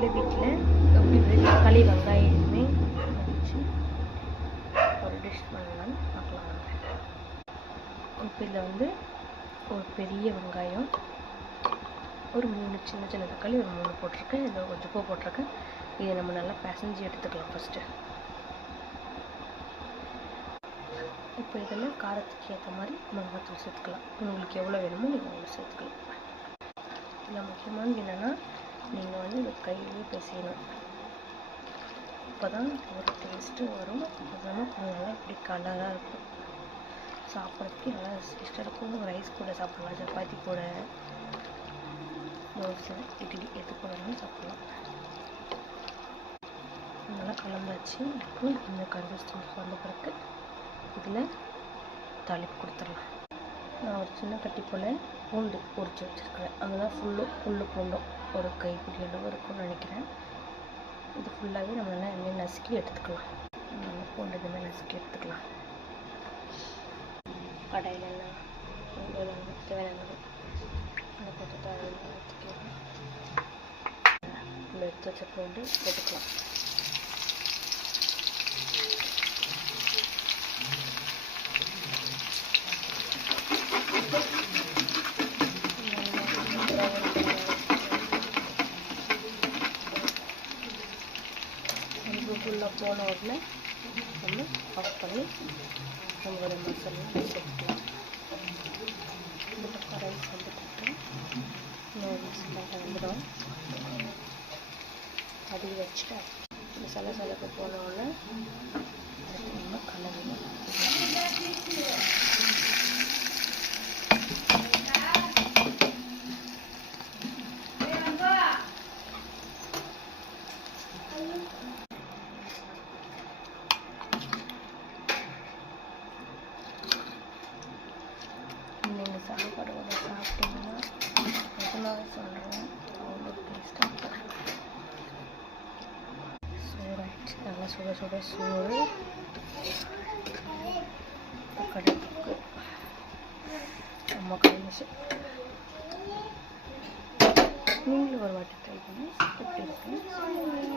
அதுக்குள்ளே வீட்டில் எப்படி தக்காளி வெங்காயமே வச்சு ஒரு டிஷ் பண்ணலான்னு பார்க்கலாம். இப்போ இதில் வந்து ஒரு பெரிய வெங்காயம், ஒரு 3 சின்ன சின்ன தக்காளி, ஒரு 3 போட்டிருக்கேன். இதில் கொஞ்சம் உப்பு போட்டிருக்கேன். இதை நம்ம நல்லா பிசைஞ்சு எடுத்துக்கலாம் ஃபஸ்ட்டு. இப்போ இதில் காரத்துக்கு ஏற்ற மாதிரி மிளகாத்தூள் சேர்த்துக்கலாம். உங்களுக்கு எவ்வளோ வேணுமோ நீங்கள் அவ்வளோ சேர்த்துக்கலாம். இதில் முக்கியமானது என்னென்னா, நீங்கள் வந்து இதை கையிலே பிசையணும். அப்போ தான் ஒரு டேஸ்ட்டும் வரும். அதுவும் நல்லா இப்படி கலராக இருக்கும். சாப்பிட்றதுக்கு நல்லா டேஸ்ட்டாக இருக்கும். ரைஸ் கூட சாப்பிட்லாம், சப்பாத்தி கூட, தோசை, இட்லி எது கூடனாலும் சாப்பிட்லாம். நல்லா கலந்தாச்சு. இப்போ இந்த கன்சிஸ்டன்சி வந்த பிறகு இதில் தாளிப்பு கொடுத்துடலாம். நான் ஒரு சின்ன கட்டி போல் பூண்டு பொரிச்சு வச்சுருக்கிறேன். அதுதான் ஃபுல்லு பூண்டும் ஒரு கைப்பிடி அளவு இருக்கும்னு நினைக்கிறேன். இது ஃபுல்லாகவே நம்ம நல்லா எண்ணெய் நசுக்கி எடுத்துக்கலாம். பூண்டு இதுமாதிரி நசுக்கி எடுத்துக்கலாம். கடையில் எல்லாம் தேவையானது அதை கொஞ்சம் ஊற்றிக்கலாம். நம்ம எடுத்து வச்ச பூண்டு போட்டுக்கலாம். ஃபுல்லாக போன உடனே நம்ம ஆஃப் பண்ணி நம்மளோட மசாலா சேர்த்துக்கலாம். இந்த பக்கம் ரைஸ் வந்துட்டு வந்துடும். அடி வச்சுட்டு மசாலா சலக்கு போன உடனே நம்ம கலந்து நீங்கள் சாப்பாடு கூட சாப்பிட்டீங்கன்னா எதனால சொல்கிறேன், அவ்வளோ டேஸ்ட்டாக இருக்கும். சோறாச்சு, நல்லா சுட சுட சோறு கடைக்கு நம்ம கழிச்சு நீங்களும் ஒரு வாட்டி ட்ரை பண்ணி எப்படி இருக்குன்னு சொல்லுங்கள்.